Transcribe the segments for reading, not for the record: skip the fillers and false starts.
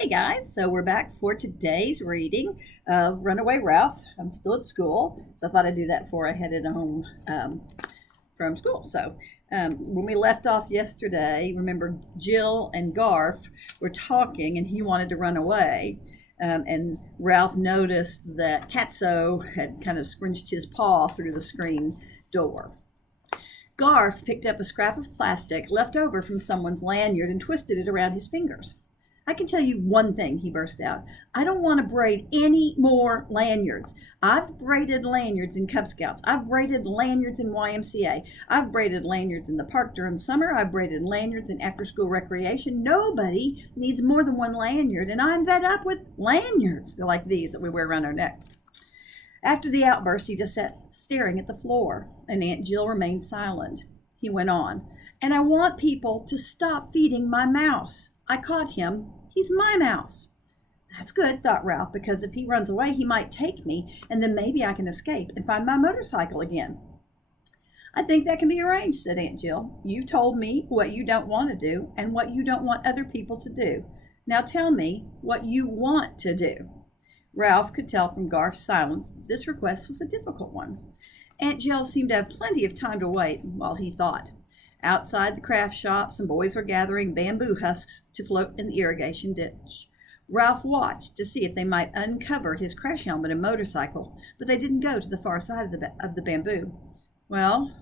Hey guys, so we're back for today's reading of Runaway Ralph. I'm still at school, so I thought I'd do that before I headed home from school. When we left off yesterday, remember Jill and Garth were talking and he wanted to run away. And Ralph noticed that Catso had kind of scrunched his paw through the screen door. Garth picked up a scrap of plastic left over from someone's lanyard and twisted it around his fingers. I can tell you one thing, he burst out. I don't want to braid any more lanyards. I've braided lanyards in Cub Scouts. I've braided lanyards in YMCA. I've braided lanyards in the park during the summer. I've braided lanyards in after school recreation. Nobody needs more than one lanyard, and I'm fed up with lanyards. They're like these that we wear around our neck. After the outburst, he just sat staring at the floor, and Aunt Jill remained silent. He went on, and I want people to stop feeding my mouse. I caught him. He's my mouse. That's good, thought Ralph, because if he runs away, he might take me, and then maybe I can escape and find my motorcycle again. I think that can be arranged, said Aunt Jill. You've told me what you don't want to do and what you don't want other people to do. Now tell me what you want to do. Ralph could tell from Garth's silence that this request was a difficult one. Aunt Jill seemed to have plenty of time to wait while he thought. Outside the craft shop, some boys were gathering bamboo husks to float in the irrigation ditch. Ralph watched to see if they might uncover his crash helmet and motorcycle, but they didn't go to the far side of the bamboo. Well,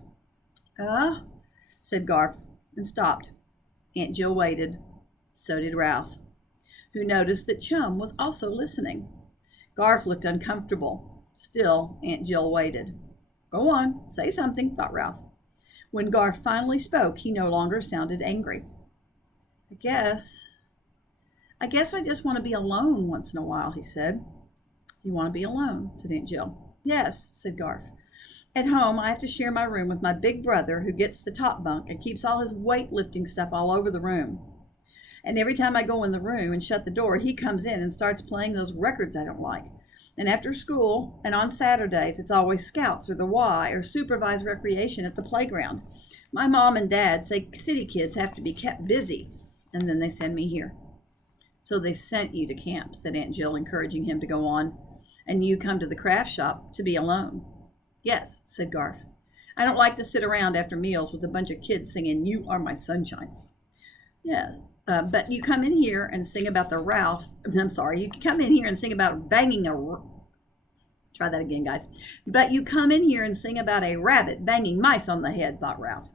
said Garth, and stopped. Aunt Jill waited. So did Ralph, who noticed that Chum was also listening. Garth looked uncomfortable. Still, Aunt Jill waited. Go on, say something, thought Ralph. When Garth finally spoke, he no longer sounded angry. I guess I just want to be alone once in a while, he said. You want to be alone, said Aunt Jill. Yes, said Garth. At home, I have to share my room with my big brother who gets the top bunk and keeps all his weightlifting stuff all over the room. And every time I go in the room and shut the door, he comes in and starts playing those records I don't like. And after school and on Saturdays, it's always Scouts or the Y or supervised recreation at the playground. My mom and dad say city kids have to be kept busy, and then they send me here. So they sent you to camp, said Aunt Jill, encouraging him to go on. And you come to the craft shop to be alone. Yes, said Garth. I don't like to sit around after meals with a bunch of kids singing, You Are My Sunshine. Yeah, but you come in here and sing about you come in here and sing about try that again, guys. But you come in here and sing about a rabbit banging mice on the head, thought Ralph.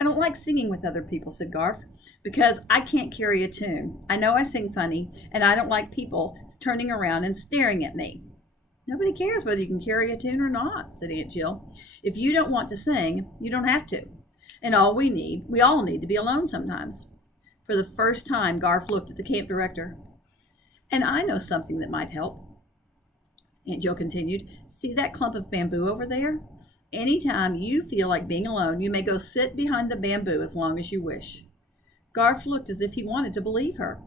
I don't like singing with other people, said Garth, because I can't carry a tune. I know I sing funny, and I don't like people turning around and staring at me. Nobody cares whether you can carry a tune or not, said Aunt Jill. If you don't want to sing, you don't have to. And we all need to be alone sometimes. For the first time, Garth looked at the camp director. And I know something that might help. Aunt Jill continued. See that clump of bamboo over there? Anytime you feel like being alone, you may go sit behind the bamboo as long as you wish. Garth looked as if he wanted to believe her.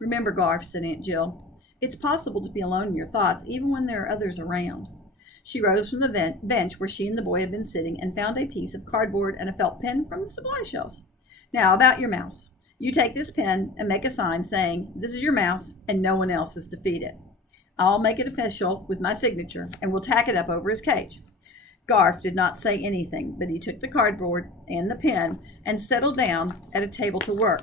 Remember, Garth, said Aunt Jill, it's possible to be alone in your thoughts even when there are others around. She rose from the bench where she and the boy had been sitting and found a piece of cardboard and a felt pen from the supply shelves. Now, about your mouse. You take this pen and make a sign saying, this is your mouse and no one else is to feed it. I'll make it official with my signature and we'll tack it up over his cage. Garth did not say anything, but he took the cardboard and the pen and settled down at a table to work.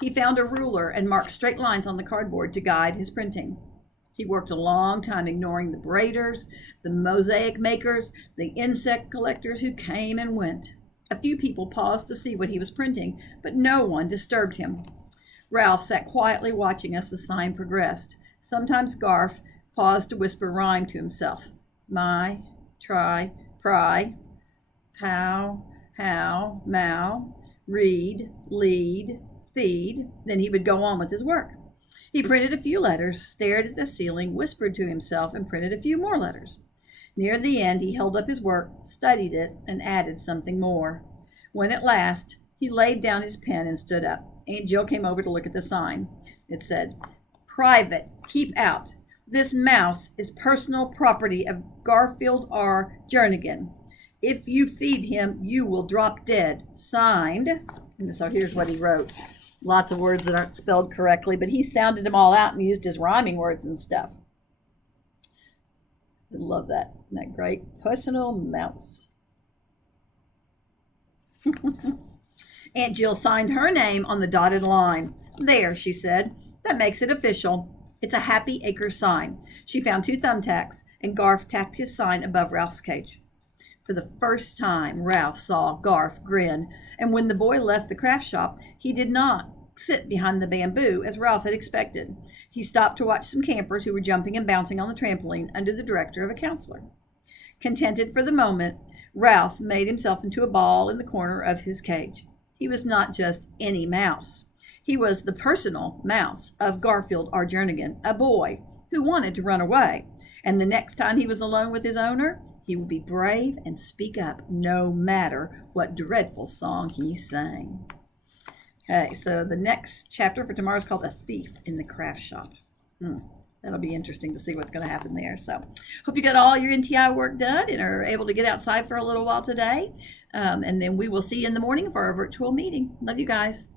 He found a ruler and marked straight lines on the cardboard to guide his printing. He worked a long time ignoring the braiders, the mosaic makers, the insect collectors who came and went. A few people paused to see what he was printing, but no one disturbed him. Ralph sat quietly watching as the sign progressed. Sometimes Garth paused to whisper rhyme to himself. My, try, pry, pow, how, mow, read, lead, feed. Then he would go on with his work. He printed a few letters, stared at the ceiling, whispered to himself, and printed a few more letters. Near the end, he held up his work, studied it, and added something more. When at last, he laid down his pen and stood up. Aunt Jill came over to look at the sign. It said, Private, keep out. This mouse is personal property of Garfield R. Jernigan. If you feed him, you will drop dead. Signed, and so here's what he wrote. Lots of words that aren't spelled correctly, but he sounded them all out and used his rhyming words and stuff. I love that. Isn't that great? Personal mouse. Aunt Jill signed her name on the dotted line. There, she said. That makes it official. It's a Happy Acres sign. She found 2 thumbtacks, and Garf tacked his sign above Ralph's cage. For the first time, Ralph saw Garf grin, and when the boy left the craft shop, he did not sit behind the bamboo as Ralph had expected. He stopped to watch some campers who were jumping and bouncing on the trampoline under the director of a counselor. Contented for the moment, Ralph made himself into a ball in the corner of his cage. He was not just any mouse. He was the personal mouse of Garfield R. Jernigan, a boy who wanted to run away. And the next time he was alone with his owner, he would be brave and speak up no matter what dreadful song he sang. Okay, so the next chapter for tomorrow is called A Thief in the Craft Shop. That'll be interesting to see what's going to happen there. So hope you got all your NTI work done and are able to get outside for a little while today. And then we will see you in the morning for our virtual meeting. Love you guys.